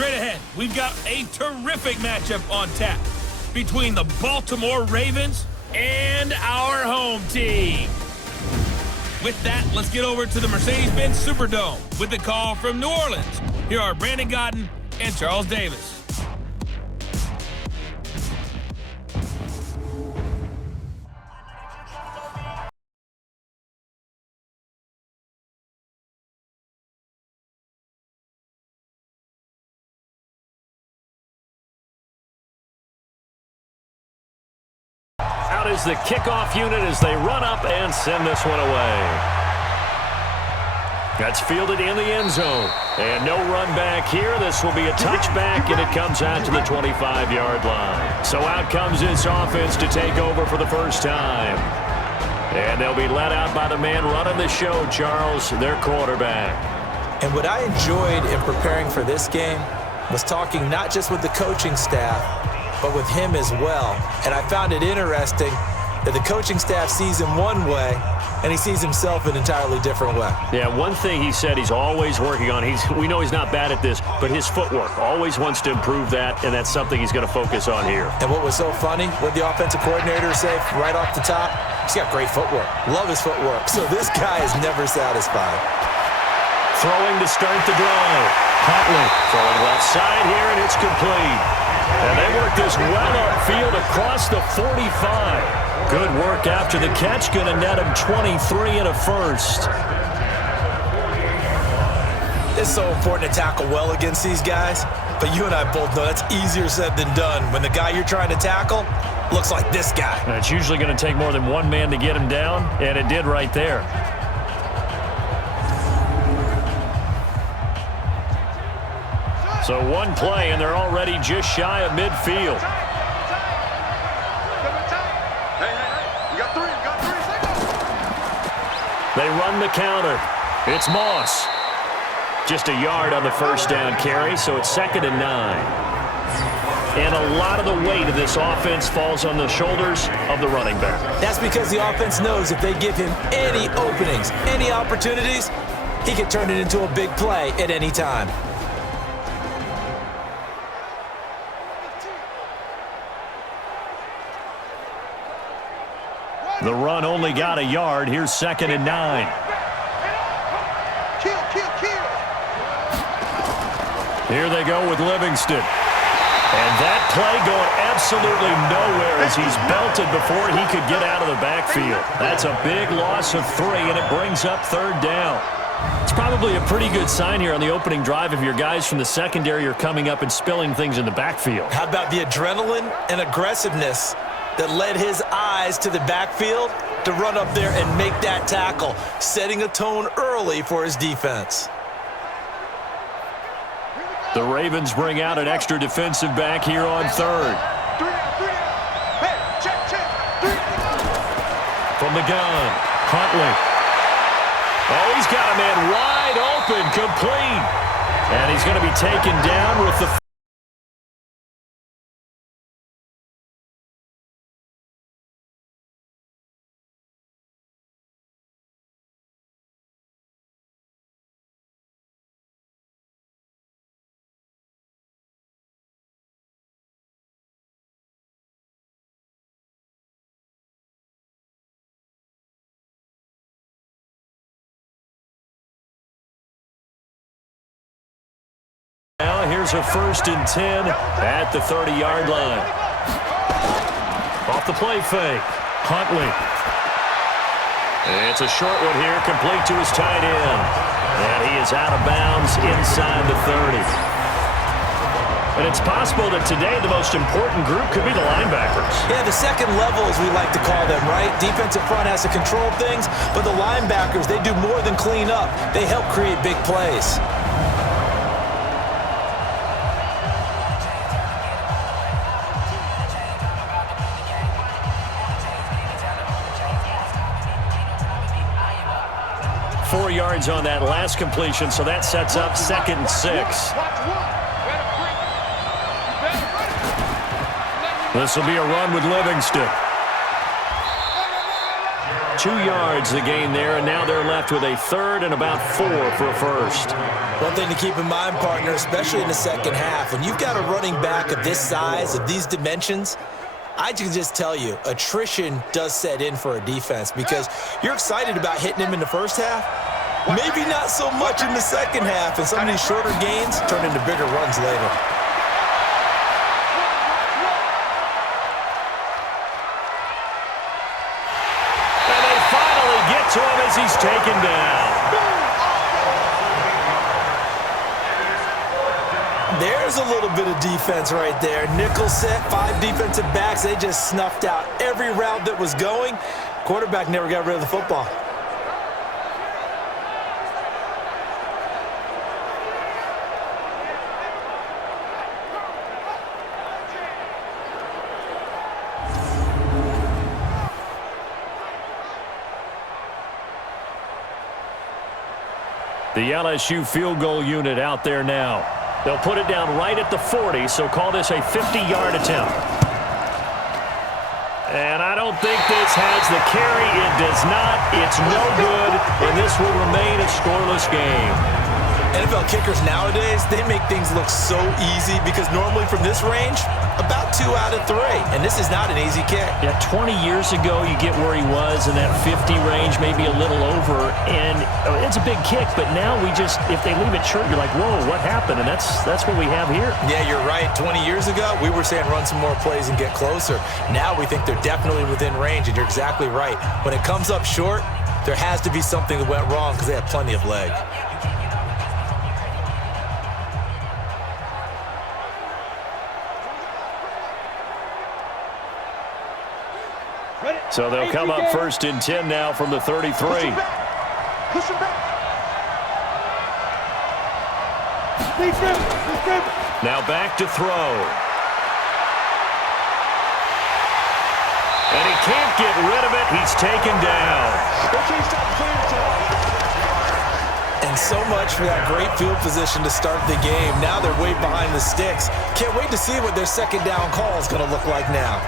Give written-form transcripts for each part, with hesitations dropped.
Straight ahead, we've got a terrific matchup on tap between the Baltimore Ravens and our home team. With that, let's get over to the Mercedes-Benz Superdome with the call from New Orleans. Here are Brandon Godden and Charles Davis. Out is the kickoff unit as they run up and send this one away. That's fielded in the end zone. And no run back here. This will be a touchback, and it comes out to the 25-yard line. So out comes this offense to take over for the first time. And they'll be let out by the man running the show, Charles, their quarterback. And what I enjoyed in preparing for this game was talking not just with the coaching staff, but with him as well. And I found it interesting that the coaching staff sees him one way, and he sees himself an entirely different way. Yeah, one thing he said he's always working on, we know he's not bad at this, but his footwork, always wants to improve that, and that's something he's going to focus on here. And what was so funny, what the offensive coordinator say right off the top, he's got great footwork. Love his footwork. So this guy is never satisfied. Throwing to start the drive. Huntley throwing left side here, and it's complete. And they work this well upfield across the 45. Good work after the catch. Going to net him 23 and a first. It's so important to tackle well against these guys. But you and I both know that's easier said than done when the guy you're trying to tackle looks like this guy. And it's usually going to take more than one man to get him down, and it did right there. So one play, and they're already just shy of midfield. They run the counter. It's Moss. Just a yard on the first down carry, so it's 2nd and 9. And a lot of the weight of this offense falls on the shoulders of the running back. That's because the offense knows if they give him any openings, any opportunities, he can turn it into a big play at any time. The run only got a yard. Here's 2nd and 9. Here they go with Livingston. And that play going absolutely nowhere as he's belted before he could get out of the backfield. That's a big loss of 3, and it brings up 3rd down. It's probably a pretty good sign here on the opening drive if your guys from the secondary are coming up and spilling things in the backfield. How about the adrenaline and aggressiveness that led his eyes to the backfield to run up there and make that tackle, setting a tone early for his defense. The Ravens bring out an extra defensive back here on 3rd. From the gun, Huntley. Oh, he's got a man wide open, complete. And he's going to be taken down with the Here's a 1st and 10 at the 30-yard line. Off the play fake. Huntley. It's a short one here, complete to his tight end. And he is out of bounds inside the 30. And it's possible that today the most important group could be the linebackers. Yeah, the second level, as we like to call them, right? Defensive front has to control things, but the linebackers, they do more than clean up. They help create big plays. Yards on that last completion, so that sets up 2nd and 6. This will be a run with Livingston. 2 yards the gain there, and now they're left with a third and about 4 for a first. One thing to keep in mind, partner, especially in the second half, when you've got a running back of this size, of these dimensions, I can just tell you, attrition does set in for a defense because you're excited about hitting him in the first half, maybe not so much in the second half, and some of these shorter gains turn into bigger runs later. And they finally get to him as he's taken down. There's a little bit of defense right there. Nickel set, 5 defensive backs. They just snuffed out every route that was going. Quarterback never got rid of the football. The LSU field goal unit out there now. They'll put it down right at the 40, so call this a 50-yard attempt. And I don't think this has the carry. It does not. It's no good, and this will remain a scoreless game. NFL kickers nowadays, they make things look so easy because normally from this range, about 2 out of 3. And this is not an easy kick. Yeah, 20 years ago, you get where he was in that 50 range, maybe a little over, and it's a big kick. But now we just, if they leave it short, you're like, whoa, what happened? And that's what we have here. Yeah, you're right. 20 years ago, we were saying run some more plays and get closer. Now we think they're definitely within range, and you're exactly right. When it comes up short, there has to be something that went wrong because they have plenty of leg. So they'll come up 1st and 10 now from the 33. Push him back. Now back to throw. And he can't get rid of it. He's taken down. And so much for that great field position to start the game. Now they're way behind the sticks. Can't wait to see what their second down call is going to look like now.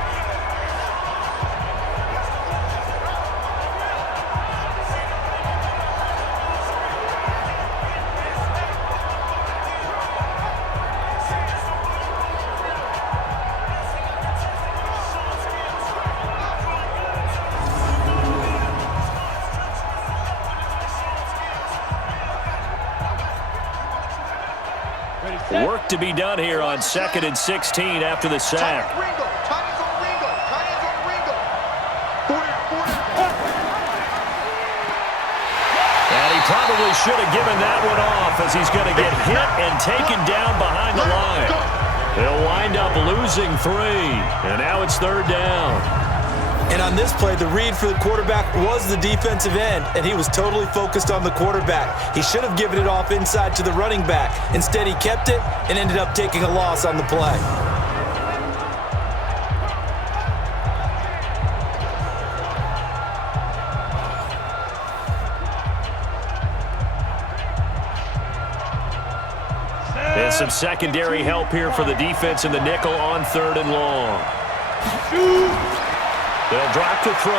Work to be done here on 2nd and 16 after the sack. And he probably should have given that one off as he's going to get hit and taken down behind the line. They'll wind up losing 3, and now it's 3rd down. And on this play, the read for the quarterback was the defensive end, and he was totally focused on the quarterback. He should have given it off inside to the running back. Instead, he kept it and ended up taking a loss on the play. And some secondary help here for the defense in the nickel on 3rd and long. They'll drop to throw.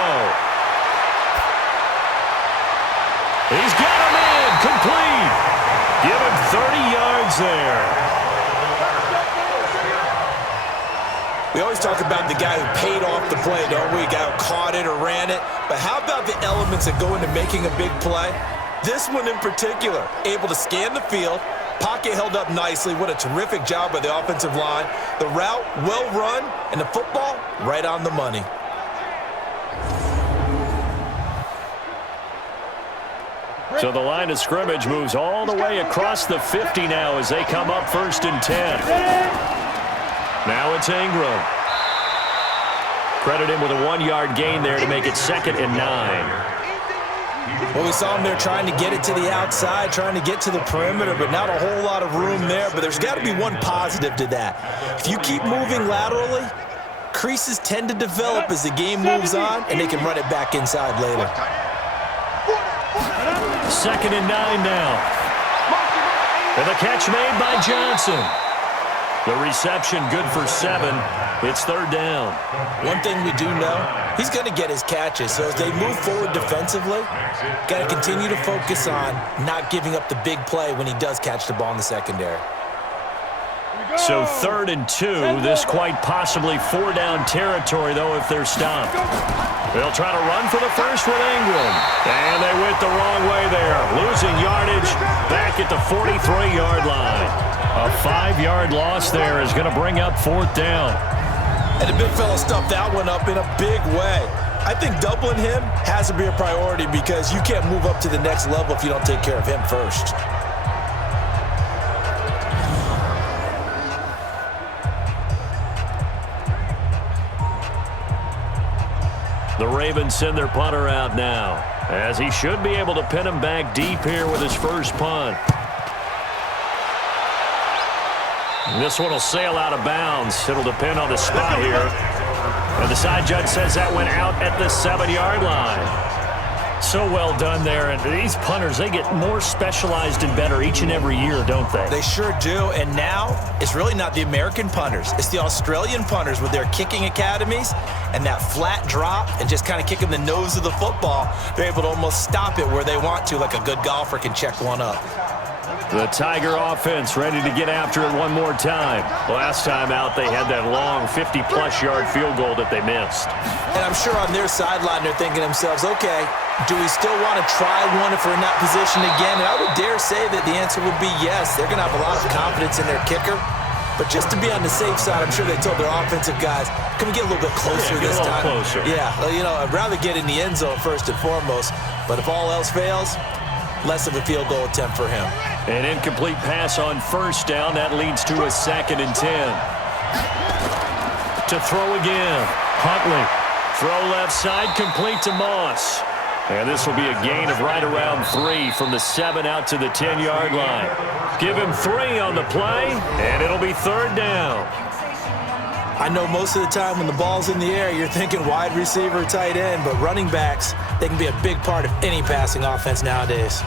He's got him in, complete. Give him 30 yards there. We always talk about the guy who paid off the play, don't we? The guy who caught it or ran it. But how about the elements that go into making a big play? This one in particular, able to scan the field, pocket held up nicely. What a terrific job by the offensive line. The route, well run, and the football, right on the money. So the line of scrimmage moves all the way across the 50 now as they come up 1st and 10. Now it's Ingram. Credit him with a 1-yard gain there to make it 2nd and 9. Well, we saw him there trying to get it to the outside, trying to get to the perimeter, but not a whole lot of room there. But there's got to be one positive to that. If you keep moving laterally, creases tend to develop as the game moves on, and they can run it back inside later. 2nd and 9 now. And the catch made by Johnson. The reception good for 7. It's third down. One thing we do know, he's going to get his catches. So as they move forward defensively, got to continue to focus on not giving up the big play when he does catch the ball in the secondary. So 3rd and 2. This quite possibly 4-down territory, though, if they're stopped. They'll try to run for the first with Ingram. And they went the wrong way there. Losing yardage back at the 43-yard line. A 5-yard loss there is going to bring up 4th down. And the big fella stuffed that one up in a big way. I think doubling him has to be a priority because you can't move up to the next level if you don't take care of him first. The Ravens send their punter out now, as he should be able to pin him back deep here with his first punt. This one will sail out of bounds. It'll depend on the spot here. And the side judge says that went out at the 7-yard line. So well done there. And these punters, they get more specialized and better each and every year, don't they? They sure do. And now it's really not the American punters. It's the Australian punters with their kicking academies and that flat drop and just kind of kicking the nose of the football. They're able to almost stop it where they want to, like a good golfer can check one up. The Tiger offense ready to get after it one more time. Last time out, they had that long 50-plus yard field goal that they missed. And I'm sure on their sideline, they're thinking to themselves, okay, do we still want to try one if we're in that position again? And I would dare say that the answer would be yes. They're going to have a lot of confidence in their kicker. But just to be on the safe side, I'm sure they told their offensive guys, can we get a little bit closer this time? Closer. Yeah, you know, I'd rather get in the end zone first and foremost. But if all else fails, less of a field goal attempt for him. An incomplete pass on first down. That leads to a 2nd and 10. To throw again. Huntley. Throw left side, complete to Moss. And this will be a gain of right around 3 from the 7 out to the 10-yard line. Give him 3 on the play, and it'll be 3rd down. I know most of the time when the ball's in the air, you're thinking wide receiver, tight end, but running backs, they can be a big part of any passing offense nowadays.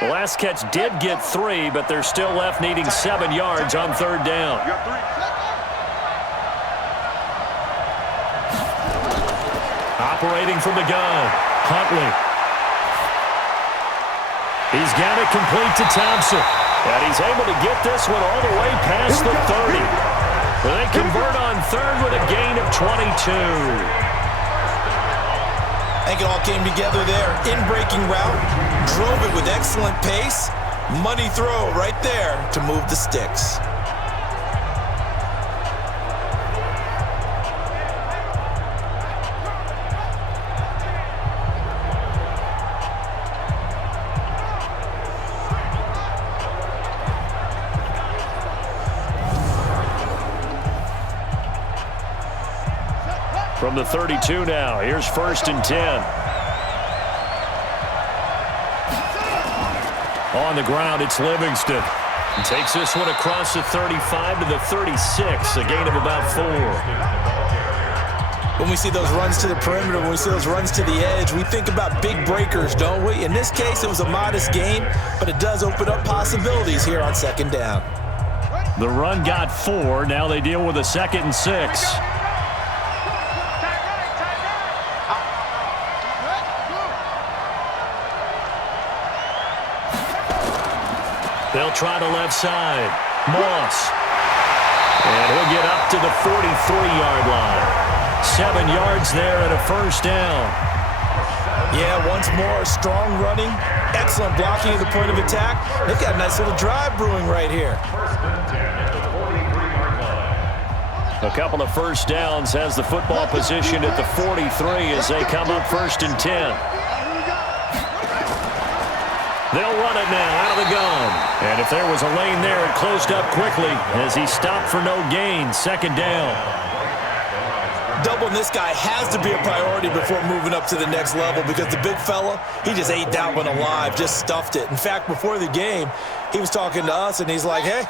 The last catch did get 3, but they're still left needing 7 yards on 3rd down. Operating from the gun, Huntley. He's got it complete to Thompson. And he's able to get this one all the way past the 30. They convert on 3rd with a gain of 22. I think it all came together there. In-breaking route, drove it with excellent pace. Money throw right there to move the sticks. From the 32 now, here's 1st and 10. On the ground, it's Livingston. He takes this one across the 35 to the 36, a gain of about 4. When we see those runs to the perimeter, when we see those runs to the edge, we think about big breakers, don't we? In this case, it was a modest gain, but it does open up possibilities here on 2nd down. The run got 4. Now they deal with a 2nd and 6. They'll try the left side. Moss. And he'll get up to the 43-yard line. 7 yards there and a 1st down. Yeah, once more, strong running, excellent blocking at the point of attack. They've got a nice little drive brewing right here. A couple of 1st downs has the football position at the 43 as they come up 1st and 10. They'll run it now out of the gun. And if there was a lane there, it closed up quickly as he stopped for no gain. 2nd down. Doubling this guy has to be a priority before moving up to the next level because the big fella, he just ate that one alive, just stuffed it. In fact, before the game, he was talking to us, and he's like, hey,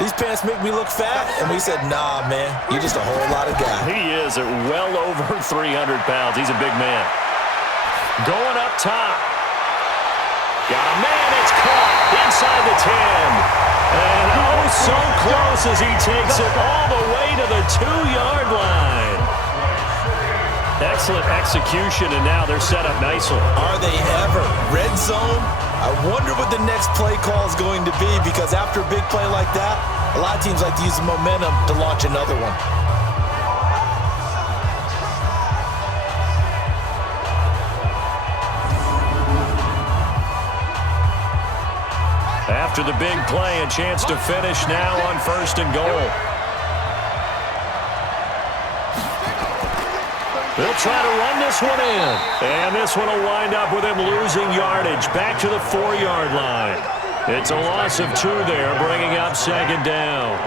these pants make me look fat. And we said, nah, man, you're just a whole lot of guy. He is at well over 300 pounds. He's a big man. Going up top. Got a man. It's caught inside the 10. And oh, so close as he takes it all the way to the 2-yard line. Excellent execution, and now they're set up nicely. Are they ever? Red zone? I wonder what the next play call is going to be, because after a big play like that, a lot of teams like to use the momentum to launch another one. After the big play, a chance to finish now on 1st and goal. They'll try to run this one in. And this one will wind up with him losing yardage back to the 4-yard line. It's a loss of 2 there, bringing up 2nd down.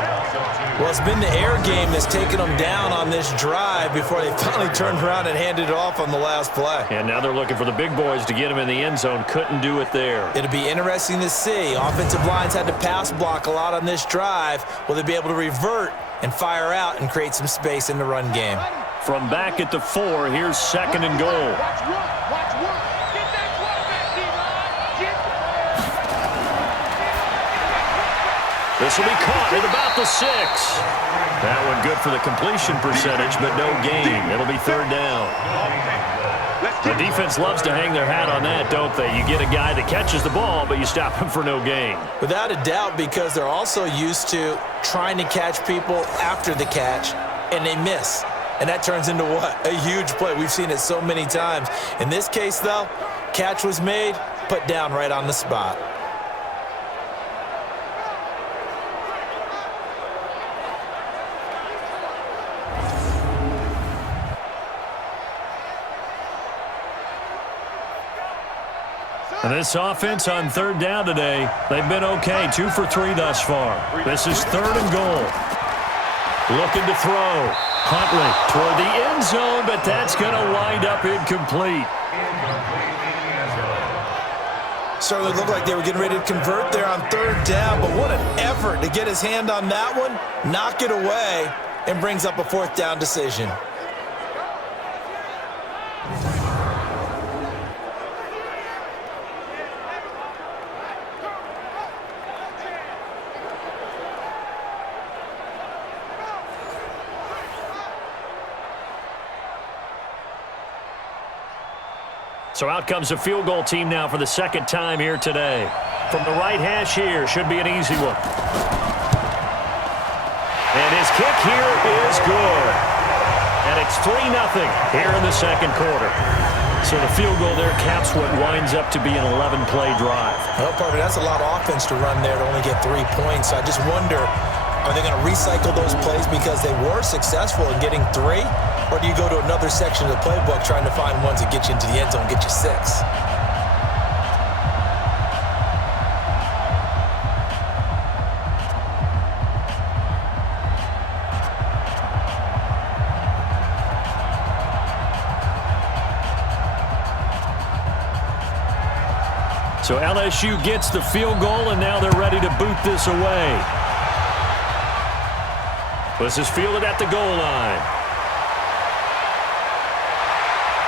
Well, it's been the air game that's taken them down on this drive before they finally turned around and handed it off on the last play. And now they're looking for the big boys to get him in the end zone. Couldn't do it there. It'll be interesting to see. Offensive lines had to pass block a lot on this drive. Will they be able to revert and fire out and create some space in the run game? From back at the 4, here's 2nd and goal. Watch work. Get that quarterback, D-Rod. This will be caught at about the 6. That one good for the completion percentage, but no gain. It'll be 3rd down. The defense loves to hang their hat on that, don't they? You get a guy that catches the ball, but you stop him for no gain. Without a doubt, because they're also used to trying to catch people after the catch, and they miss. And that turns into what? A huge play. We've seen it so many times. In this case, though, catch was made, put down right on the spot. And this offense on 3rd down today, they've been okay. 2 for 3 thus far. This is 3rd and goal. Looking to throw. Huntley toward the end zone, but that's going to wind up incomplete. Certainly looked like they were getting ready to convert there on 3rd down, but what an effort to get his hand on that one, knock it away, and brings up a 4th down decision. So out comes a field goal team now for the 2nd time here today. From the right hash here, should be an easy one. And his kick here is good. And it's 3-0 here in the 2nd quarter. So the field goal there caps what winds up to be an 11-play drive. Well, partner, that's a lot of offense to run there to only get 3 points. I just wonder, are they going to recycle those plays because they were successful in getting 3? Or do you go to another section of the playbook trying to find ones that get you into the end zone and get you 6? So LSU gets the field goal, and now they're ready to boot this away. This is fielded at the goal line.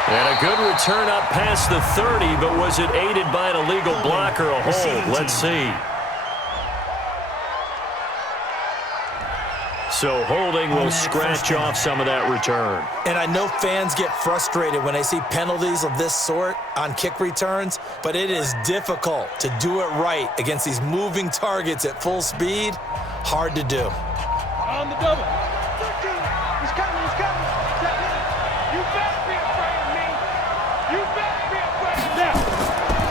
And a good return up past the 30, but was it aided by an illegal block or a hold? Let's see. So holding will scratch off some of that return. And I know fans get frustrated when they see penalties of this sort on kick returns, but it is difficult to do it right against these moving targets at full speed. Hard to do. On the double. He's coming. You better be afraid of me. You better be afraid of them.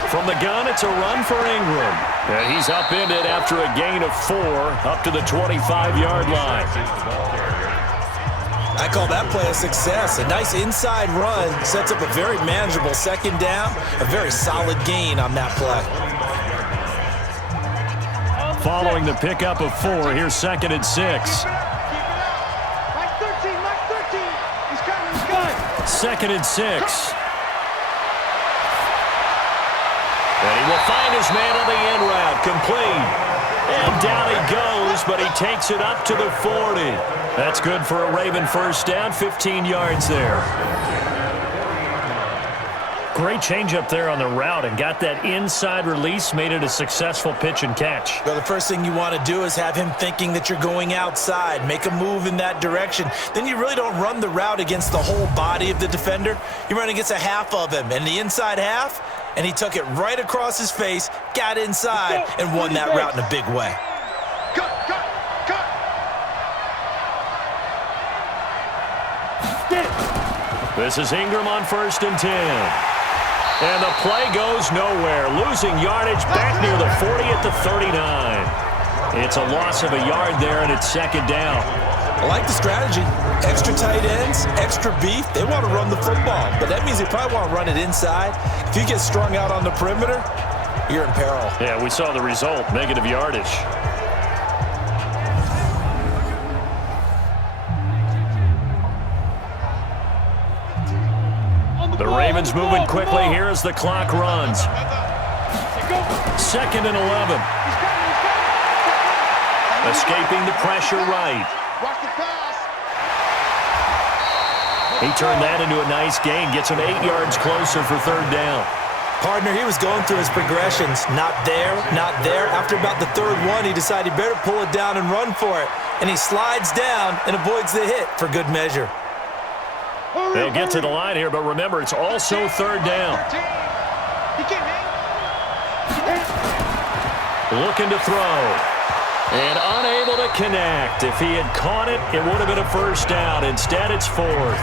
From the gun, it's a run for Ingram. And he's upended after a gain of 4 up to the 25-yard line. I call that play a success. A nice inside run sets up a very manageable 2nd down. A very solid gain on that play. Following the pickup of 4, here's 2nd and 6. Mike 13. He's coming. 2nd and 6. And he will find his man on the end route, complete. And down he goes, but he takes it up to the 40. That's good for a Raven first down, 15 yards there. Great change up there on the route and got that inside release, made it a successful pitch and catch. Well, the first thing you want to do is have him thinking that you're going outside, make a move in that direction. Then you really don't run the route against the whole body of the defender. You run against a half of him, and the inside half, and he took it right across his face, got inside, and won that route in a big way. Cut. This is Ingram on 1st and 10. And the play goes nowhere, losing yardage back near the 40 at the 39. It's a loss of a yard there, and it's second down. I like the strategy. Extra tight ends, extra beef. They want to run the football, but that means they probably want to run it inside. If you get strung out on the perimeter, you're in peril. Yeah, we saw the result, negative yardage. The Ravens moving quickly here as the clock runs. 2nd and 11. Escaping the pressure right. He turned that into a nice gain. Gets him 8 yards closer for 3rd down. Partner, he was going through his progressions. Not there, not there. After about the 3rd one, he decided he better pull it down and run for it. And he slides down and avoids the hit for good measure. They'll get to the line here, but remember, it's also 3rd down. Looking to throw. And unable to connect. If he had caught it, it would have been a 1st down. Instead, it's 4th.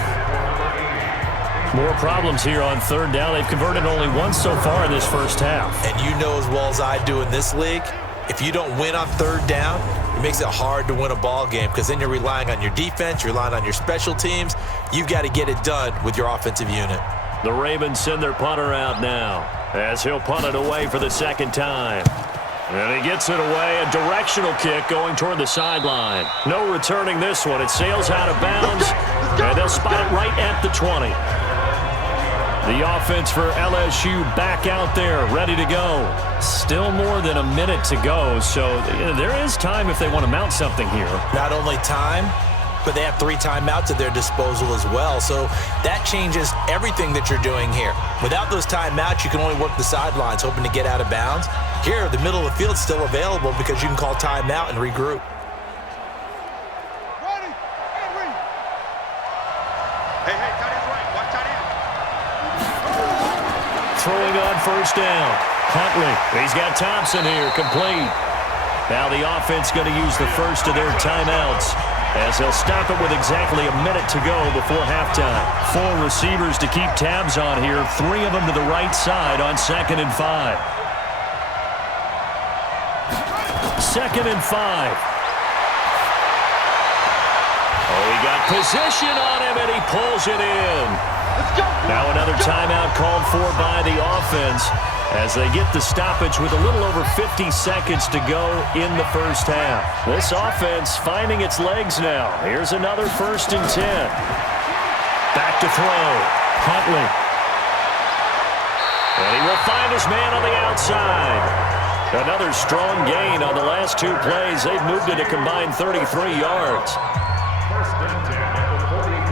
More problems here on 3rd down. They've converted only once so far in this first half. And you know as well as I do in this league, if you don't win on 3rd down, it makes it hard to win a ball game because then you're relying on your defense, you're relying on your special teams. You've got to get it done with your offensive unit. The Ravens send their punter out now as he'll punt it away for the 2nd time. And he gets it away, a directional kick going toward the sideline. No returning this one. It sails out of bounds, and they'll spot it right at the 20. The offense for LSU back out there, ready to go. Still more than a minute to go, so there is time if they want to mount something here. Not only time, but they have 3 timeouts at their disposal as well, so that changes everything that you're doing here. Without those timeouts, you can only work the sidelines, hoping to get out of bounds. Here, the middle of the field's still available because you can call timeout and regroup. Throwing on 1st down. Huntley. He's got Thompson here, complete. Now the offense going to use the first of their timeouts as they'll stop it with exactly a minute to go before halftime. 4 receivers to keep tabs on here. 3 of them to the right side on 2nd and 5. 2nd and 5. Oh, he got position on him, and he pulls it in. Now another timeout called for by the offense as they get the stoppage with a little over 50 seconds to go in the first half. This offense finding its legs now. Here's another 1st and 10. Back to throw. Huntley. And he will find his man on the outside. Another strong gain on the last 2 plays. They've moved it a combined 33 yards.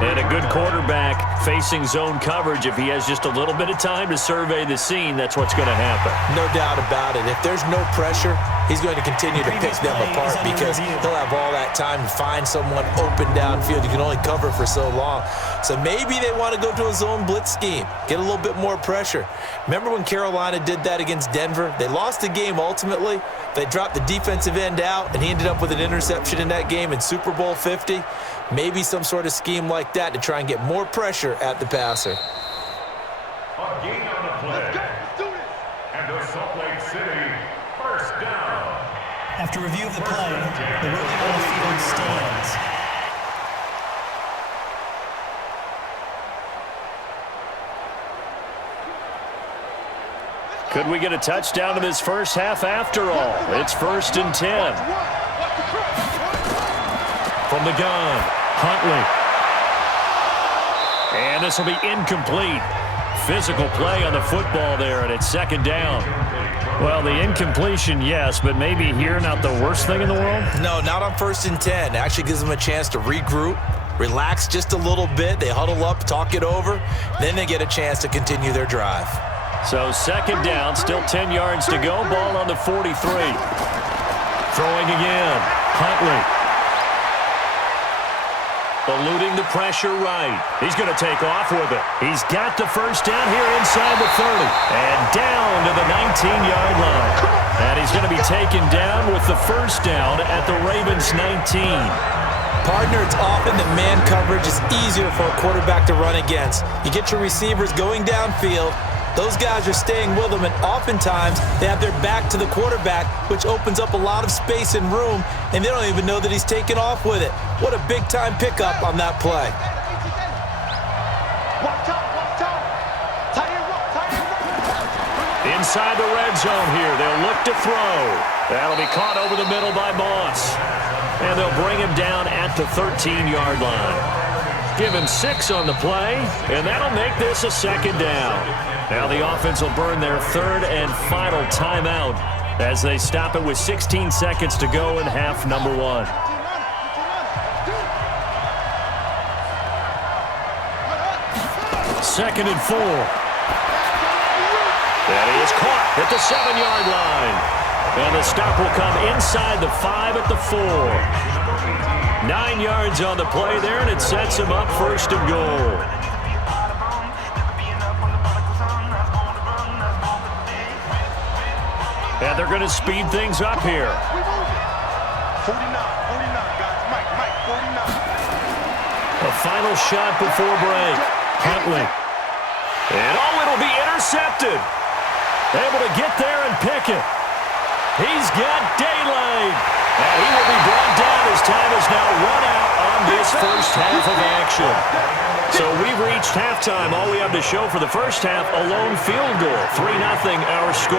And a good quarterback facing zone coverage. If he has just a little bit of time to survey the scene, that's what's going to happen. No doubt about it. If there's no pressure, he's going to continue to pick them apart because he'll have all that time to find someone open downfield. You can only cover for so long. So maybe they want to go to a zone blitz scheme, get a little bit more pressure. Remember when Carolina did that against Denver? They lost the game ultimately. They dropped the defensive end out, and he ended up with an interception in that game in Super Bowl 50. Maybe some sort of scheme like that to try and get more pressure at the passer. A gain on the play. And the Salt Lake City 1st down. After review of the play, the ruling on the field stands. Could we get a touchdown in this first half after all? It's 1st and 10. From the gun, Huntley. And this will be incomplete. physical play on the football there, and it's second down. Well, the incompletion, yes, but maybe here not the worst thing in the world? No, not on 1st and 10. It actually gives them a chance to regroup, relax just a little bit. They huddle up, talk it over. Then they get a chance to continue their drive. So second down, still 10 yards to go. Ball on the 43. Throwing again. Huntley. Eluding the pressure right. He's going to take off with it. He's got the first down here inside the 30. And down to the 19-yard line. And he's going to be taken down with the first down at the Ravens' 19. Partner, it's often that man coverage is easier for a quarterback to run against. You get your receivers going downfield. Those guys are staying with them, and oftentimes they have their back to the quarterback, which opens up a lot of space and room, and they don't even know that he's taken off with it. What a big-time pickup on that play. Inside the red zone here, they'll look to throw. That'll be caught over the middle by Moss. And they'll bring him down at the 13-yard line. Give him 6 on the play, and that'll make this a second down. Now the offense will burn their third and final timeout as they stop it with 16 seconds to go in half number 1. Second and 4. That is caught at the 7-yard line. And the stop will come inside the 5 at the 4. 9 yards on the play there, and it sets him up first and goal. And they're going to speed things up here. 49, guys. Mike, 49. A final shot before break. Huntley. And it'll be intercepted. Able to get there and pick it. He's got daylight. And he will be brought down as time is now run out on this first half of action. So we've reached halftime. All we have to show for the first half, a lone field goal. 3-0 our score.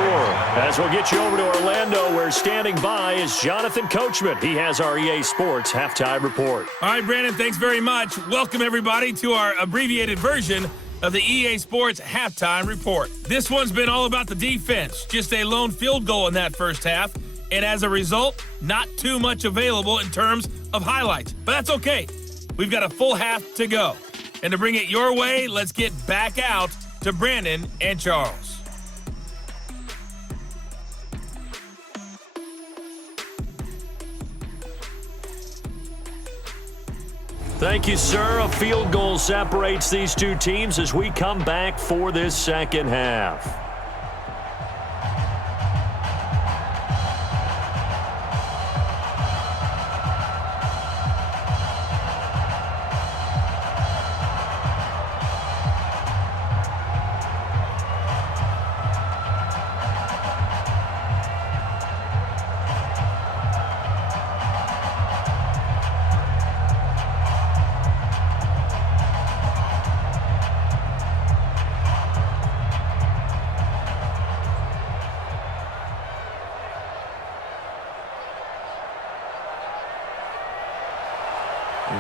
As we'll get you over to Orlando, where standing by is Jonathan Coachman. He has our EA Sports halftime report. All right, Brandon, thanks very much. Welcome, everybody, to our abbreviated version of the EA Sports halftime report. This one's been all about the defense. Just a lone field goal in that first half. And as a result, not too much available in terms of highlights. But that's okay. We've got a full half to go. And to bring it your way, let's get back out to Brandon and Charles. Thank you, sir. A field goal separates these two teams as we come back for this second half.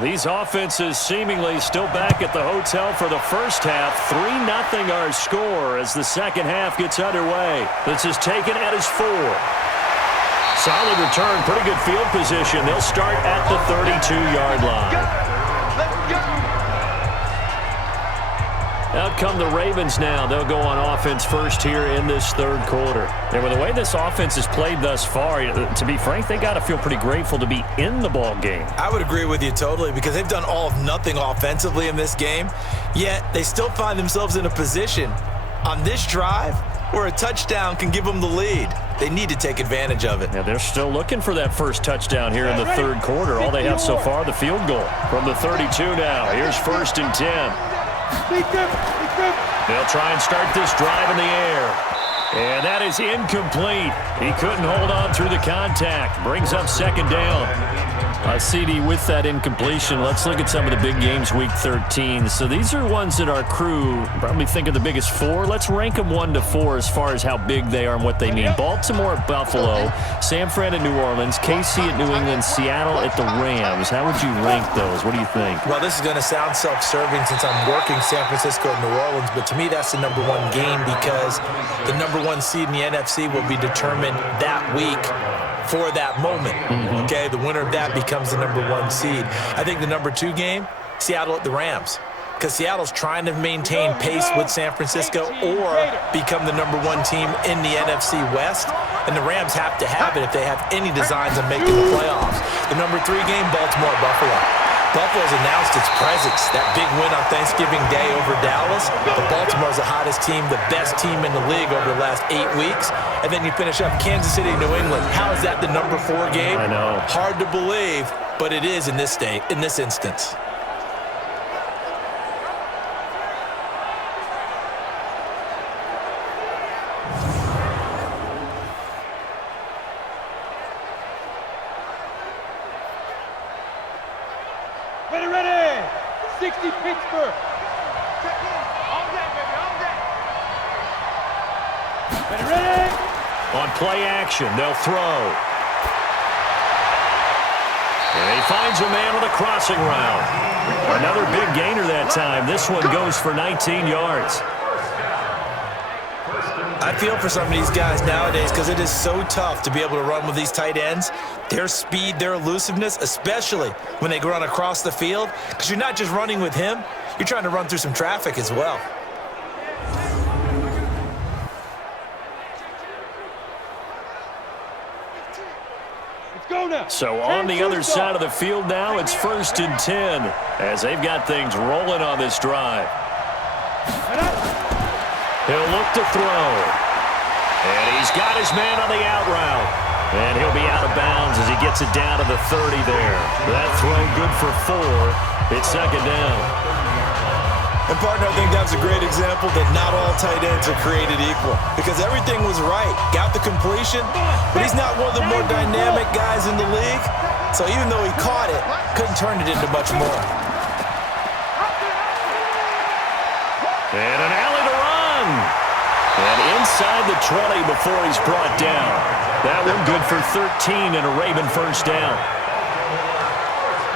These offenses seemingly still back at the hotel for the first half. 3-0 our score as the second half gets underway. This is taken at his 4. Solid return, pretty good field position. They'll start at the 32-yard line. Out come the Ravens now. They'll go on offense first here in this third quarter. And with the way this offense has played thus far, to be frank, they got to feel pretty grateful to be in the ball game. I would agree with you totally because they've done all of nothing offensively in this game, yet they still find themselves in a position on this drive where a touchdown can give them the lead. They need to take advantage of it. Yeah, they're still looking for that first touchdown here in the third quarter. All they have so far, the field goal from the 32 now. Here's 1st and 10. They'll try and start this drive in the air. And that is incomplete. He couldn't hold on through the contact. Brings up second down. CD, with that incompletion, let's look at some of the big games week 13. So these are ones that our crew probably think are the biggest four. Let's rank them 1 to 4 as far as how big they are and what they mean. Baltimore at Buffalo, San Fran at New Orleans, KC at New England, Seattle at the Rams. How would you rank those? What do you think? Well, this is going to sound self-serving since I'm working San Francisco and New Orleans, but to me that's the #1 game because the #1 seed in the NFC will be determined that week for that moment. Okay, the winner of that becomes the #1 seed. I think the #2 game, Seattle at the Rams, because Seattle's trying to maintain pace with San Francisco or become the #1 team in the NFC West, and the Rams have to have it if they have any designs on making the playoffs. The #3 game, Baltimore at Buffalo. Buffalo's announced its presence, that big win on Thanksgiving Day over Dallas. But Baltimore's the hottest team, the best team in the league over the last 8 weeks. And then you finish up Kansas City, New England. How is that the #4 game? I know. Hard to believe, but it is in this instance. Ready! 60 Pittsburgh! All day, baby, all day! Ready! On play action, they'll throw. And he finds a man with a crossing route. Another big gainer that time. This one goes for 19 yards. I feel for some of these guys nowadays because it is so tough to be able to run with these tight ends. Their speed, their elusiveness, especially when they run across the field, because you're not just running with him, you're trying to run through some traffic as well. Let's go now! So on the other side of the field now, it's 1st and 10 as they've got things rolling on this drive. He'll look to throw. And he's got his man on the out route. And he'll be out of bounds as he gets it down to the 30 there. That throw good for 4. It's 2nd down. And, partner, I think that's a great example that not all tight ends are created equal because everything was right. Got the completion, but he's not one of the more dynamic guys in the league. So even though he caught it, couldn't turn it into much more. And an alley to run. And inside the 20 before he's brought down. That one good for 13 and a Raven 1st down.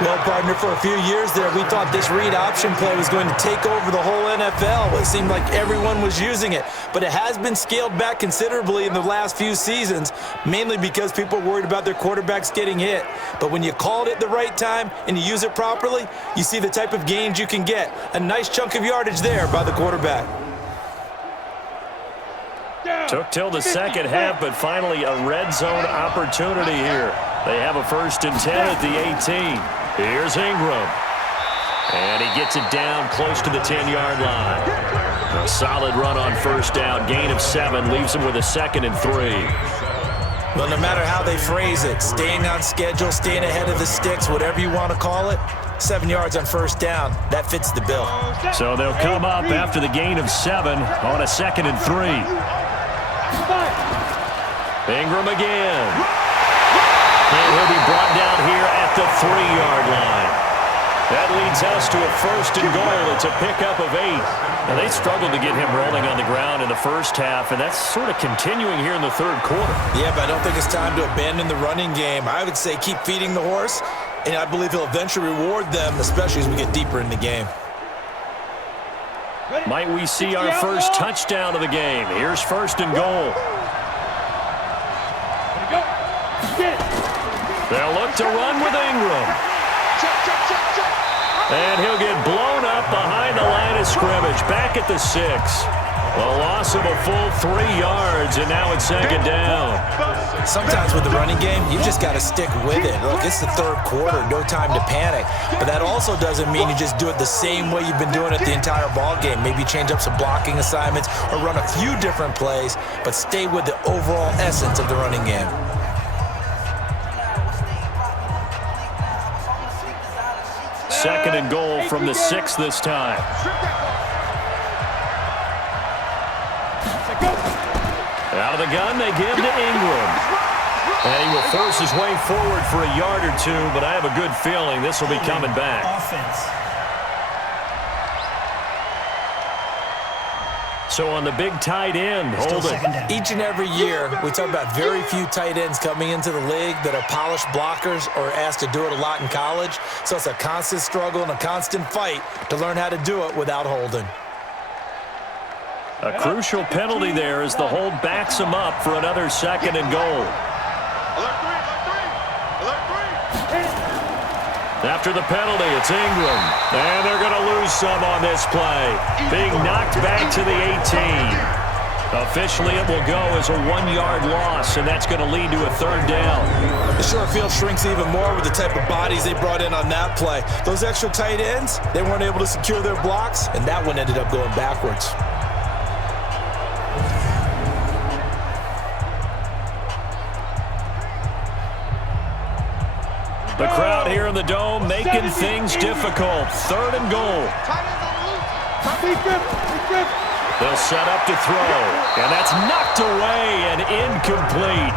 Well, partner, for a few years there, we thought this read option play was going to take over the whole NFL. It seemed like everyone was using it, but it has been scaled back considerably in the last few seasons, mainly because people are worried about their quarterbacks getting hit. But when you call it at the right time and you use it properly, you see the type of gains you can get. A nice chunk of yardage there by the quarterback. Took till the second half, but finally a red zone opportunity here. They have a 1st and 10 at the 18. Here's Ingram. And he gets it down close to the 10-yard line. A solid run on 1st down. Gain of 7 leaves him with a 2nd and 3. Well, no matter how they phrase it, staying on schedule, staying ahead of the sticks, whatever you want to call it, 7 yards on 1st down, that fits the bill. So they'll come up after the gain of 7 on a 2nd and 3. Ingram again. And he'll be brought down here at the 3-yard line. That leads us to a 1st and goal. It's a pickup of 8. Now, they struggled to get him rolling on the ground in the first half, and that's sort of continuing here in the 3rd quarter. Yeah, but I don't think it's time to abandon the running game. I would say keep feeding the horse, and I believe he'll eventually reward them, especially as we get deeper in the game. Might we see our first touchdown of the game? Here's 1st and goal. They'll look to run with Ingram. And he'll get blown up behind the line of scrimmage. Back at the 6. A loss of a full 3 yards, and now it's 2nd down. Sometimes with the running game, you just got to stick with it. Look, it's the 3rd quarter, no time to panic. But that also doesn't mean you just do it the same way you've been doing it the entire ball game. Maybe change up some blocking assignments or run a few different plays, but stay with the overall essence of the running game. Second and goal from the 6 this time. Out of the gun, they give to Ingram. And he will force his way forward for a yard or two, but I have a good feeling this will be coming back. Offense. So on the big tight end, Still holding. second down. Each and every year, we talk about very few tight ends coming into the league that are polished blockers or asked to do it a lot in college. So it's a constant struggle and a constant fight to learn how to do it without holding. A crucial penalty there as the hold backs him up for another 2nd and goal. After the penalty, it's Ingram. And they're going to lose some on this play. Being knocked back to the 18. Officially, it will go as a 1-yard loss, and that's going to lead to a 3rd down. The short field shrinks even more with the type of bodies they brought in on that play. Those extra tight ends, they weren't able to secure their blocks, and that one ended up going backwards. The crowd here in the Dome making things difficult. 3rd and goal. They'll set up to throw, and that's knocked away and incomplete.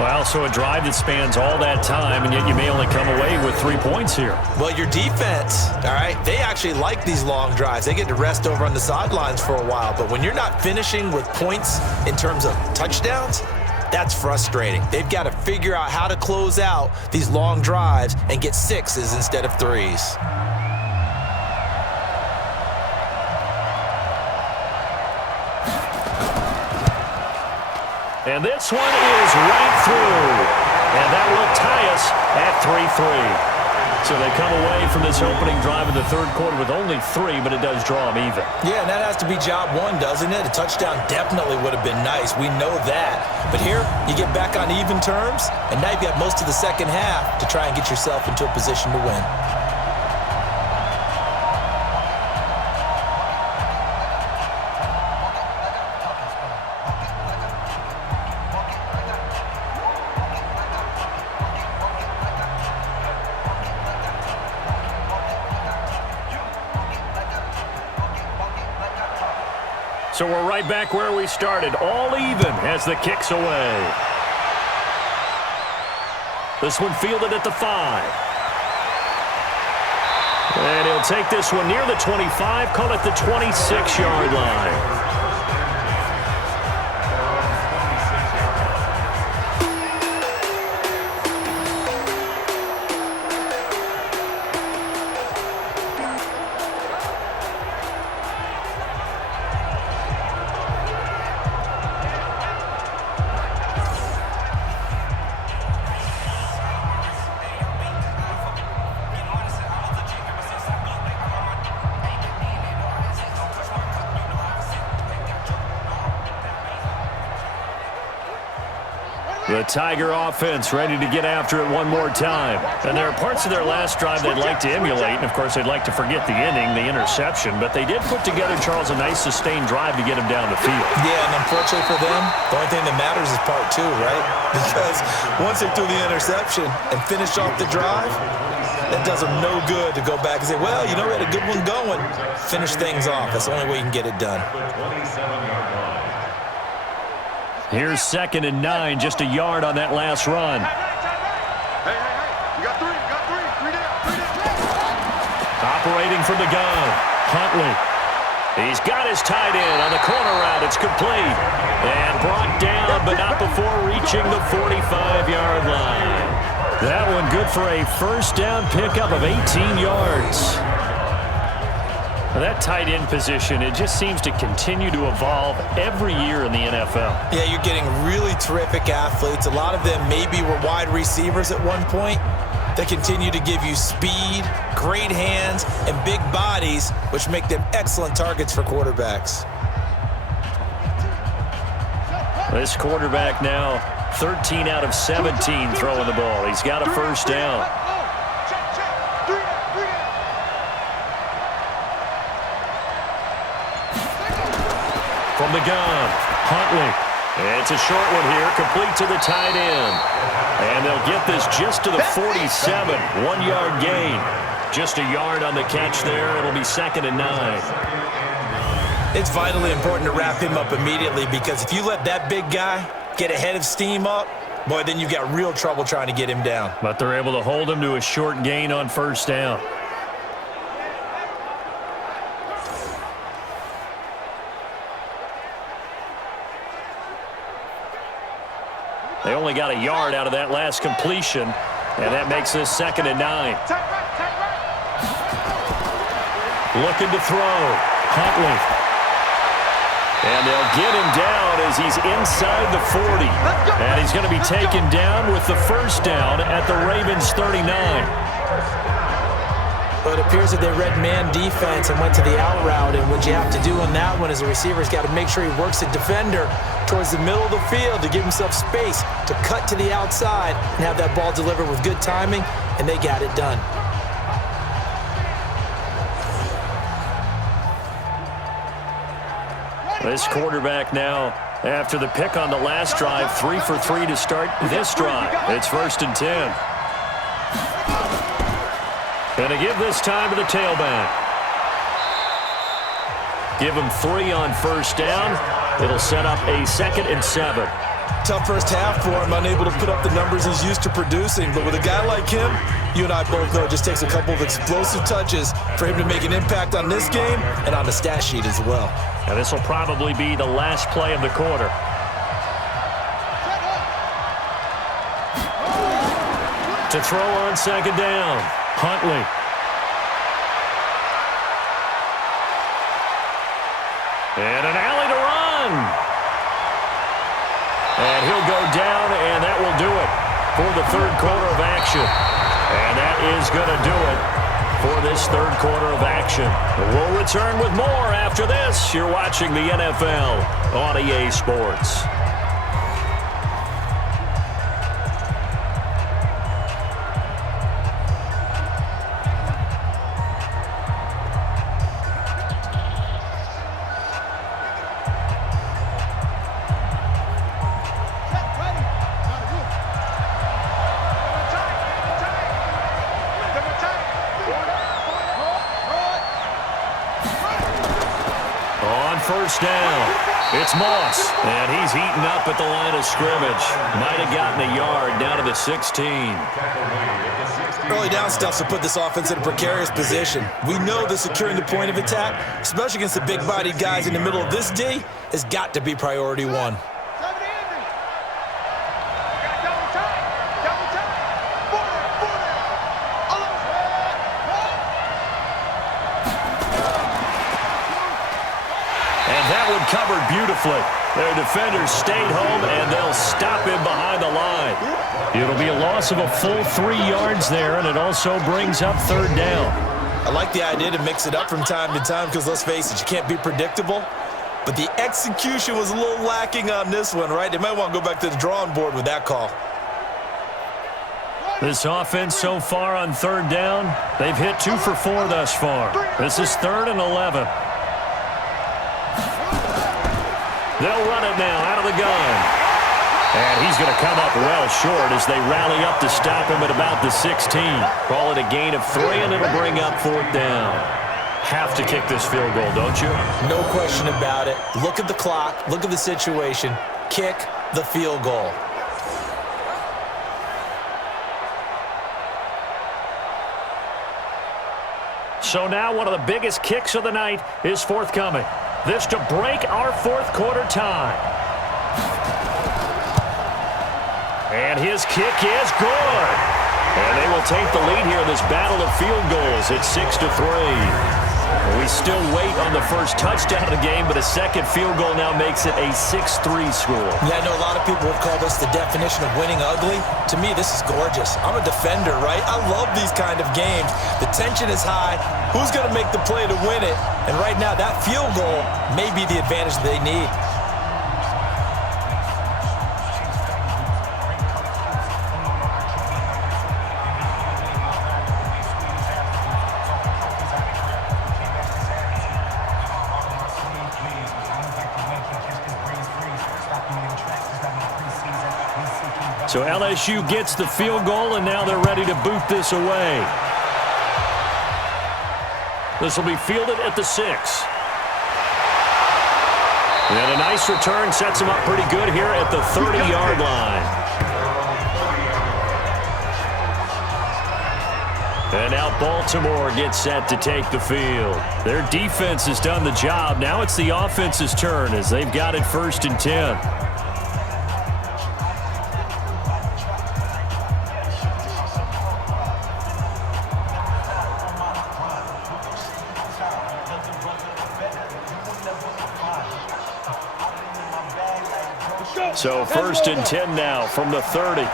Well, so a drive that spans all that time, and yet you may only come away with 3 points here. Well, your defense, all right, they actually like these long drives. They get to rest over on the sidelines for a while, but when you're not finishing with points in terms of touchdowns, that's frustrating. They've got to figure out how to close out these long drives and get 6s instead of 3s. And this one is right through. And that will tie us at 3-3. So they come away from this opening drive in the 3rd quarter with only 3, but it does draw them even. Yeah, and that has to be job 1, doesn't it? A touchdown definitely would have been nice. We know that. But here, you get back on even terms, and now you've got most of the second half to try and get yourself into a position to win. So we're right back where we started, all even as the kick's away. This one fielded at the 5. And he'll take this one near the 25, call it the 26-yard line. The Tiger offense ready to get after it one more time. And there are parts of their last drive they'd like to emulate, and of course they'd like to forget the ending, the interception, but they did put together, Charles, a nice sustained drive to get him down the field. Yeah, and unfortunately for them, the only thing that matters is part 2, right? Because once they threw the interception and finished off the drive, that does them no good to go back and say, well, you know, we had a good one going. Finish things off. That's the only way you can get it done. Here's 2nd and 9, just a yard on that last run. Hey, you got 3, three down. Operating from the gun, Huntley. He's got his tight end on the corner route. It's complete. And brought down, but not before reaching the 45-yard line. That one good for a 1st down pickup of 18 yards. That tight end position, it just seems to continue to evolve every year in the NFL. Yeah, you're getting really terrific athletes. A lot of them maybe were wide receivers at one point. They continue to give you speed, great hands, and big bodies, which make them excellent targets for quarterbacks. This quarterback now 13 out of 17 throwing the ball. He's got a 1st down. From the gun, Huntley. It's a short one here, complete to the tight end. And they'll get this just to the 47, 1-yard gain. Just a yard on the catch there. It'll be 2nd and 9. It's vitally important to wrap him up immediately, because if you let that big guy get ahead of steam up, boy, then you've got real trouble trying to get him down. But they're able to hold him to a short gain on first down. They only got a yard out of that last completion, and that makes this 2nd and 9. Looking to throw. Huntley. And they'll get him down as he's inside the 40. And he's going to be taken down with the first down at the Ravens' 39. But it appears that they read man defense and went to the out route. And what you have to do on that one is the receiver's got to make sure he works the defender towards the middle of the field to give himself space to cut to the outside and have that ball delivered with good timing, and they got it done. This quarterback now, after the pick on the last drive, 3 for 3 to start this drive. It's 1st and 10. Going to give this time to the tailback. Give him 3 on first down. It'll set up a 2nd and 7. Tough first half for him, unable to put up the numbers he's used to producing. But with a guy like him, you and I both know it just takes a couple of explosive touches for him to make an impact on this game and on the stat sheet as well. And this will probably be the last play of the quarter. To throw on 2nd down, Huntley. And an alley to run. And he'll go down, and that will do it for the 3rd quarter of action. And that is going to do it for this 3rd quarter of action. We'll return with more after this. You're watching the NFL on EA Sports. First down. It's Moss, and he's heating up at the line of scrimmage. Might have gotten a yard down to the 16. Early down stuff to put this offense in a precarious position. We know that securing the point of attack, especially against the big-bodied guys in the middle of this D, has got to be priority 1. Covered beautifully. Their defenders stayed home, and they'll stop him behind the line. It'll be a loss of a full 3 yards there, and it also brings up 3rd down. I like the idea to mix it up from time to time because, let's face it, you can't be predictable. But the execution was a little lacking on this one, right? They might want to go back to the drawing board with that call. This offense so far on 3rd down, they've hit 2 for 4 thus far. This is 3rd and 11. They'll run it now out of the gun. And he's going to come up well short as they rally up to stop him at about the 16. Call it a gain of 3, and it'll bring up 4th down. Have to kick this field goal, don't you? No question about it. Look at the clock. Look at the situation. Kick the field goal. So now one of the biggest kicks of the night is forthcoming. This to break our 4th quarter tie. And his kick is good. And they will take the lead here in this battle of field goals at 6-3. We still wait on the first touchdown of the game, but a 2nd field goal now makes it a 6-3 score. Yeah, I know a lot of people have called this the definition of winning ugly. To me, this is gorgeous. I'm a defender, right? I love these kind of games. The tension is high. Who's going to make the play to win it? And right now, that field goal may be the advantage they need. So LSU gets the field goal, and now they're ready to boot this away. This will be fielded at the 6. And a nice return sets him up pretty good here at the 30-yard line. And now Baltimore gets set to take the field. Their defense has done the job. Now it's the offense's turn as they've got it 1st and 10. So 1st and 10 now from the 30.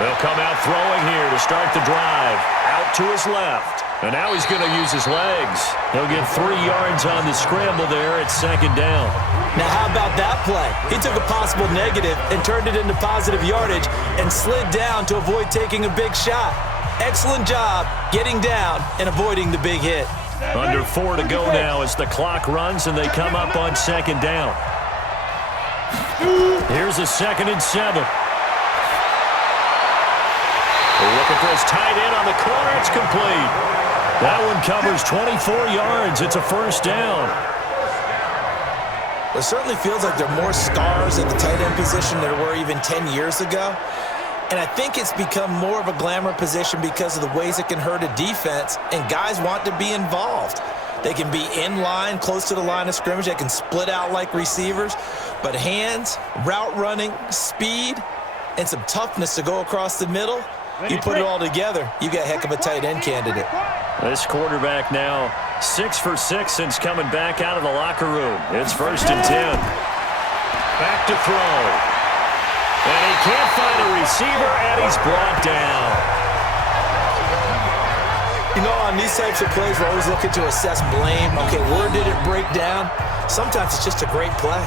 They'll come out throwing here to start the drive. Out to his left. And now he's going to use his legs. He'll get 3 yards on the scramble there at 2nd down. Now how about that play? He took a possible negative and turned it into positive yardage and slid down to avoid taking a big shot. Excellent job getting down and avoiding the big hit. Under 4 to go now as the clock runs and they come up on 2nd down. Here's a 2nd and 7. Looking for his tight end on the corner. It's complete. That one covers 24 yards. It's a 1st down. It certainly feels like there are more stars at the tight end position than there were even 10 years ago. And I think it's become more of a glamour position because of the ways it can hurt a defense, and guys want to be involved. They can be in line, close to the line of scrimmage. They can split out like receivers. But hands, route running, speed, and some toughness to go across the middle, you put it all together, you got a heck of a tight end candidate. This quarterback now 6 for 6 since coming back out of the locker room. It's 1st and 10. Back to throw. And he can't find a receiver, and he's brought down. You know, on these types of plays, we're always looking to assess blame. Okay, where did it break down? Sometimes it's just a great play.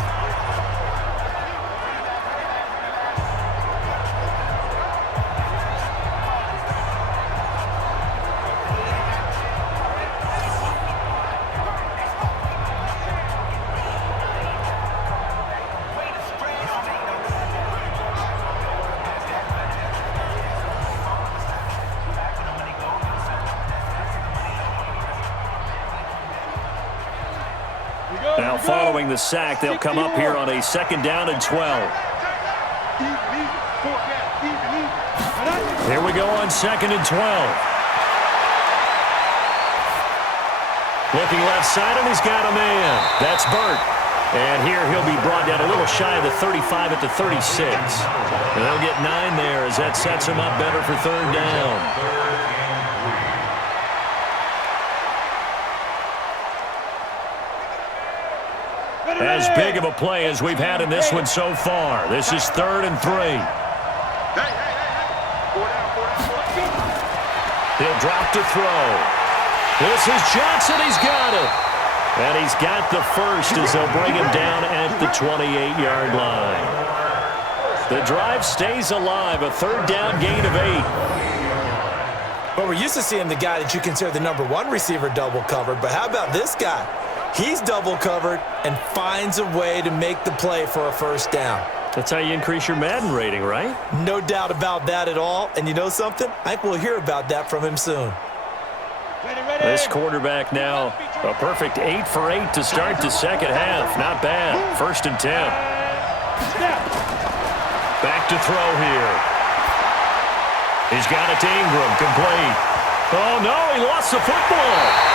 Now following the sack, they'll come up here on a 2nd down and 12. Here we go on 2nd and 12. Looking left side, and he's got a man. That's Burt. And here he'll be brought down a little shy of the 35 at the 36. And they'll get 9 there as that sets him up better for 3rd down. As big of a play as we've had in this one so far. This is 3rd and 3. He'll drop to throw. This is Johnson. He's got it. And he's got the first as they'll bring him down at the 28-yard line. The drive stays alive. A 3rd down gain of 8. But we're used to seeing the guy that you consider the number 1 receiver double covered. But how about this guy? He's double covered and finds a way to make the play for a 1st down. That's how you increase your Madden rating, right? No doubt about that at all. And you know something? I think we'll hear about that from him soon. This quarterback now a perfect 8 for 8 to start the 2nd half. Not bad. 1st and 10. Back to throw here. He's got it to Ingram. Complete. Oh, no, he lost the football.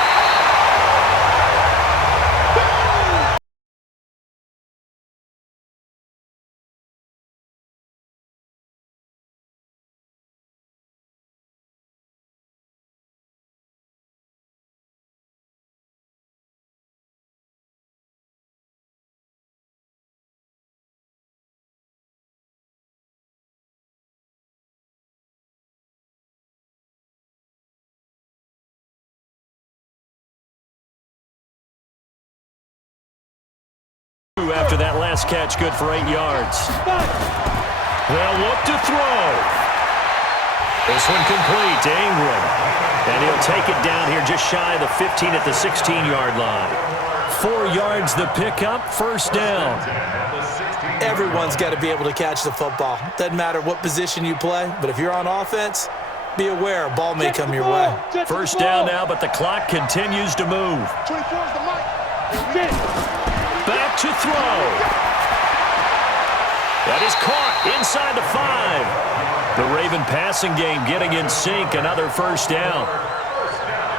After that last catch, good for 8 yards. They'll look to throw. This one complete to Ingram. And he'll take it down here just shy of the 15 at the 16-yard line. 4 yards the pickup, 1st down. Everyone's got to be able to catch the football. Doesn't matter what position you play, but if you're on offense, be aware, ball may come your way. First down now, but the clock continues to move. 24 is the mic. Back to throw. That is caught inside the 5. The Raven passing game getting in sync. Another first down.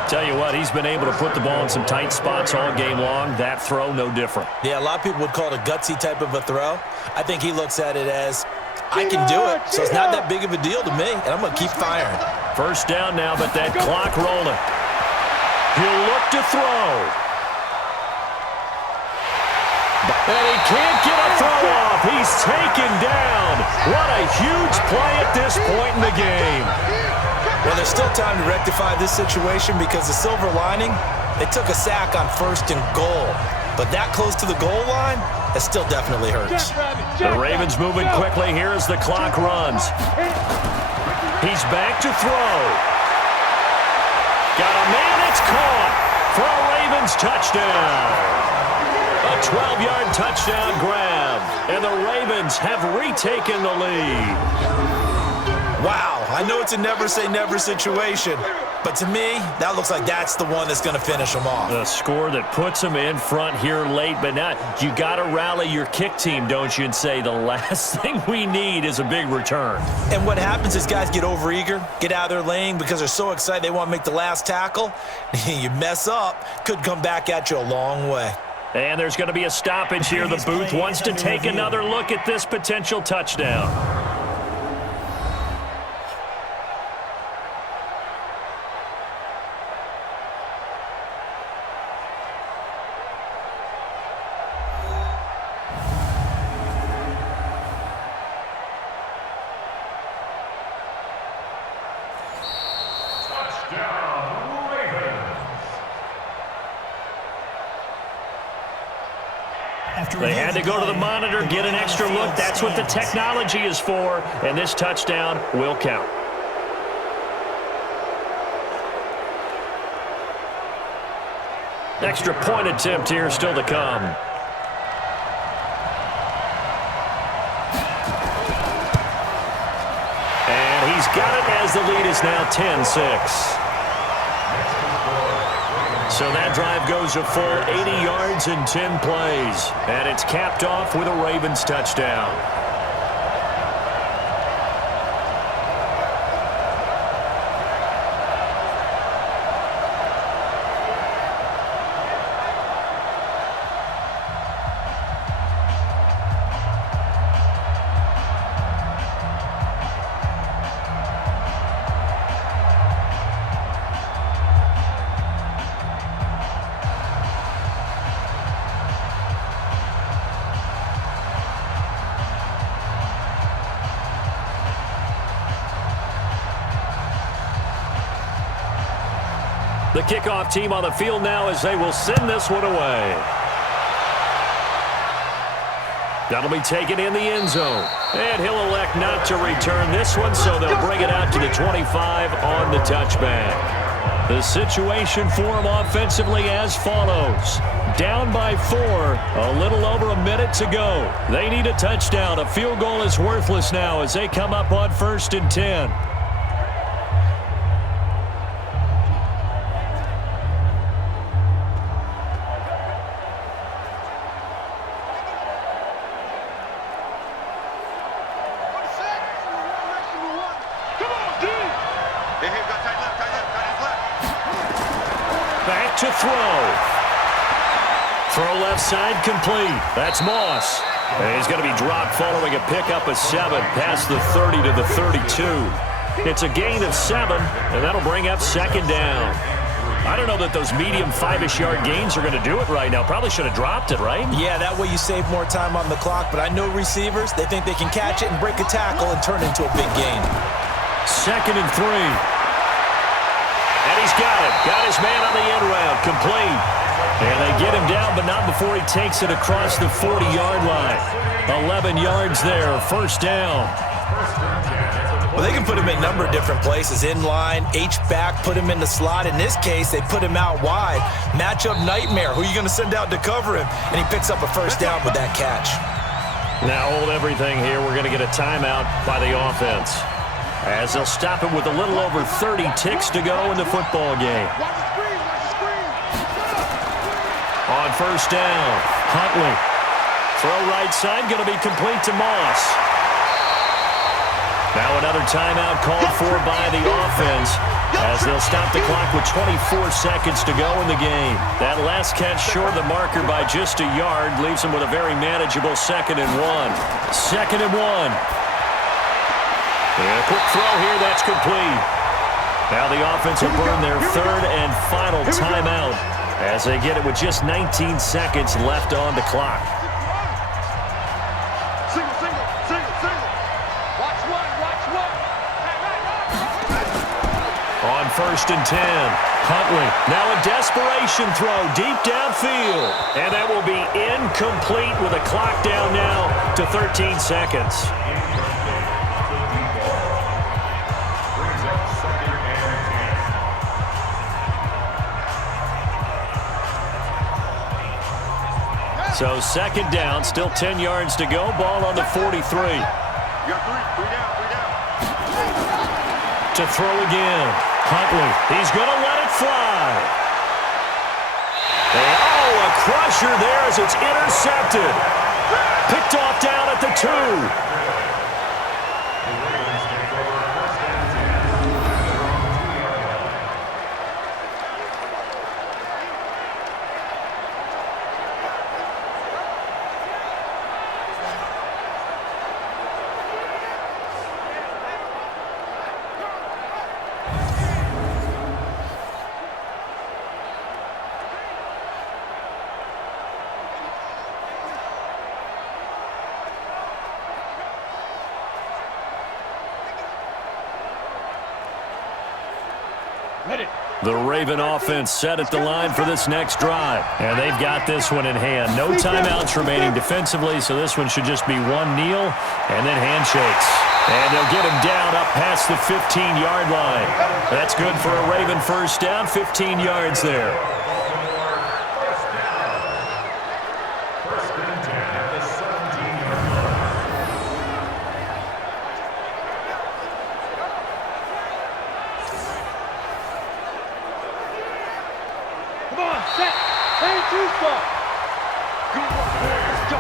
Tell you what, he's been able to put the ball in some tight spots all game long. That throw, no different. Yeah, a lot of people would call it a gutsy type of a throw. I think he looks at it as, I can do it, so it's not that big of a deal to me, and I'm going to keep firing. First down now, but that clock rolling. He'll look to throw. And he can't get a throw off. He's taken down. What a huge play at this point in the game. Well, there's still time to rectify this situation because the silver lining, they took a sack on 1st and goal. But that close to the goal line, that still definitely hurts. The Ravens moving quickly here as the clock runs. He's back to throw. Got a man, it's caught for a Ravens touchdown. A 12-yard touchdown grab, and the Ravens have retaken the lead. Wow, I know it's a never-say-never situation, but to me, that looks like that's the one that's going to finish them off. The score that puts them in front here late, but not. You got to rally your kick team, don't you, and say the last thing we need is a big return. And what happens is guys get overeager, get out of their lane because they're so excited they want to make the last tackle. You mess up, could come back at you a long way. And there's going to be a stoppage here. The booth wants to take another look at this potential touchdown. They had to go to the monitor, get an extra look. That's what the technology is for, and this touchdown will count. Extra point attempt here still to come. And he's got it as the lead is now 10-6. So that drive goes a full 80 yards in 10 plays. And it's capped off with a Ravens touchdown. The kickoff team on the field now as they will send this one away. That'll be taken in the end zone. And he'll elect not to return this one, so they'll bring it out to the 25 on the touchback. The situation for them offensively as follows. Down by 4, a little over a minute to go. They need a touchdown. A field goal is worthless now as they come up on 1st and 10. Back to throw. Throw left side complete. That's Moss. And he's going to be dropped following a pickup of 7 past the 30 to the 32. It's a gain of 7, and that'll bring up 2nd down. I don't know that those medium 5-ish yard gains are going to do it right now. Probably should have dropped it, right? Yeah, that way you save more time on the clock. But I know receivers, they think they can catch it and break a tackle and turn it into a big gain. 2nd and 3. And he's got it. Got his man on the end round. Complete. And they get him down, but not before he takes it across the 40-yard line. 11 yards there. 1st down. Well, they can put him in a number of different places. In line, H-back, put him in the slot. In this case, they put him out wide. Matchup nightmare. Who are you going to send out to cover him? And he picks up a 1st down with that catch. Now hold everything here. We're going to get a timeout by the offense. as they'll stop it with a little over 30 ticks to go in the football game. On first down, Huntley. Throw right side, going to be complete to Moss. Now another timeout called for by the offense as they'll stop the clock with 24 seconds to go in the game. That last catch short of the marker by just a yard leaves them with a very manageable 2nd and 1. 2nd and 1. And a quick throw here, that's complete. Now the offense will burn their 3rd and final timeout as they get it with just 19 seconds left on the clock. On 1st and 10, Huntley. Now a desperation throw deep downfield. And that will be incomplete with a clock down now to 13 seconds. So 2nd down, still 10 yards to go. Ball on the 43. To throw again. Huntley, he's going to let it fly. And, a crusher there as it's intercepted. Picked off down at the 2. The Raven offense set at the line for this next drive. And they've got this one in hand. No timeouts remaining defensively, so this one should just be one kneel and then handshakes. And they'll get him down up past the 15-yard line. That's good for a Raven 1st down, 15 yards there.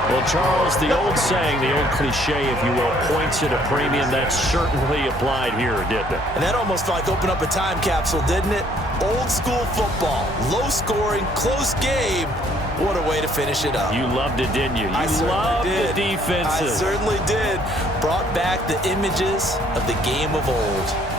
Well, Charles, the old saying, the old cliche, if you will, points at a premium, that certainly applied here, didn't it? And that almost like opened up a time capsule, didn't it? Old school football, low scoring, close game. What a way to finish it up. You loved it, didn't you? You loved the defenses. I certainly did. Brought back the images of the game of old.